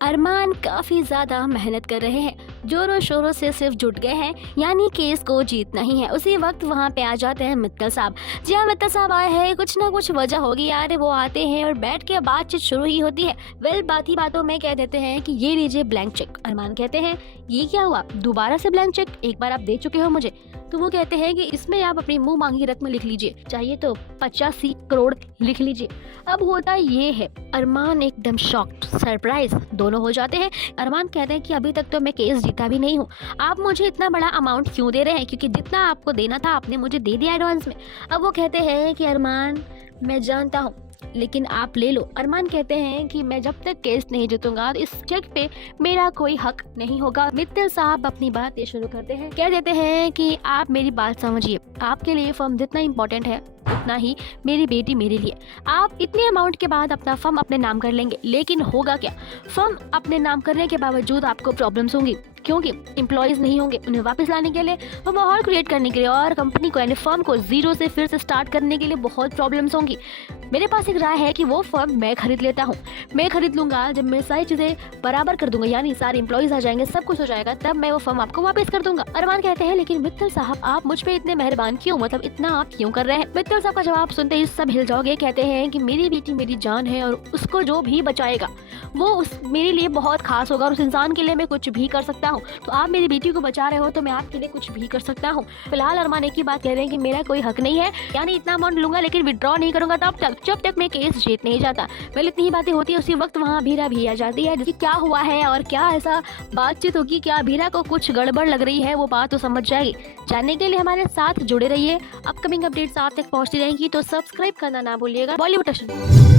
अरमान काफी ज्यादा मेहनत कर रहे हैं, जोरों शोरों से सिर्फ जुट गए हैं, यानी केस को जीतना ही है। उसी वक्त वहाँ पे आ जाते हैं मित्तल साहब। जी हाँ, मित्तल साहब आए हैं, कुछ ना कुछ वजह होगी यार। वो आते हैं और बैठ के बातचीत शुरू ही होती है। वेल, बात ही बातों में कह देते हैं कि ये लीजिए ब्लैंक चेक। अरमान कहते हैं ये क्या हुआ, दोबारा से ब्लैंक चेक? एक बार आप दे चुके हो मुझे। तो वो कहते हैं कि इसमें आप अपनी मुंह मांगी रकम लिख लीजिए, चाहिए तो 85 करोड़ लिख लीजिए। अब होता ये है, अरमान एकदम शॉक्ड, सरप्राइज दोनों हो जाते हैं। अरमान कहते हैं कि अभी तक तो मैं केस जीता भी नहीं हूँ, आप मुझे इतना बड़ा अमाउंट क्यों दे रहे हैं? क्योंकि जितना आपको देना था आपने मुझे दे दिया एडवांस में। अब वो कहते हैं कि अरमान मैं जानता हूँ, लेकिन आप ले लो। अरमान कहते हैं कि मैं जब तक केस नहीं जीतूंगा इस चेक पे मेरा कोई हक नहीं होगा। मित्तल साहब अपनी बात ये शुरू करते हैं, कह देते हैं कि आप मेरी बात समझिए, आपके लिए फर्म जितना इम्पोर्टेंट है उतना ही मेरी बेटी मेरे लिए। आप इतने अमाउंट के बाद अपना फर्म अपने नाम कर लेंगे, लेकिन होगा क्या? फर्म अपने नाम करने के बावजूद आपको प्रॉब्लम्स होंगी, क्योंकि एम्प्लॉयज नहीं होंगे। उन्हें वापस लाने के लिए और माहौल क्रिएट करने के लिए और कंपनी को यानी फर्म को जीरो से फिर से स्टार्ट करने के लिए बहुत प्रॉब्लम्स होंगी। मेरे पास एक राय है कि वो फर्म मैं खरीद लेता हूँ। मैं खरीद लूंगा, जब मैं सारी चीजें बराबर कर दूंगा, यानी सारे एम्प्लॉयज आ जाएंगे, सब कुछ हो जाएगा, तब मैं वो फर्म आपको वापस कर दूंगा। अरमान कहते हैं लेकिन मित्तल साहब आप मुझ पे इतने मेहरबान क्यों, मतलब इतना आप क्यों कर रहे हैं? मित्तल साहब का जवाब सुनते ही सब हिल जाओगे। कहते हैं कि मेरी बेटी मेरी जान है और उसको जो भी बचाएगा वो उस मेरे लिए बहुत खास होगा और उस इंसान के लिए मैं कुछ भी कर सकता हूँ। तो आप मेरी बेटी को बचा रहे हो तो मैं आपके लिए कुछ भी कर सकता हूँ। फिलहाल अरमान एक ही बात कह रहे हैं कि मेरा कोई हक नहीं है, यानी इतना अमाउंट लूंगा लेकिन विड्रॉ नहीं करूंगा तब तक जब तक मैं केस जीत नहीं जाता। पहले इतनी ही बातें होती है, उसी वक्त वहाँ भीरा भी आ जाती है। कि क्या हुआ है और क्या ऐसा बातचीत होगी, क्या भीरा को कुछ गड़बड़ लग रही है, वो बात तो समझ जाएगी। जानने के लिए हमारे साथ जुड़े रहिए, अपकमिंग अपडेट्स आप तक पहुँचती रहेंगी, तो सब्सक्राइब करना ना भूलिएगा। बॉलीवुड एक्शन।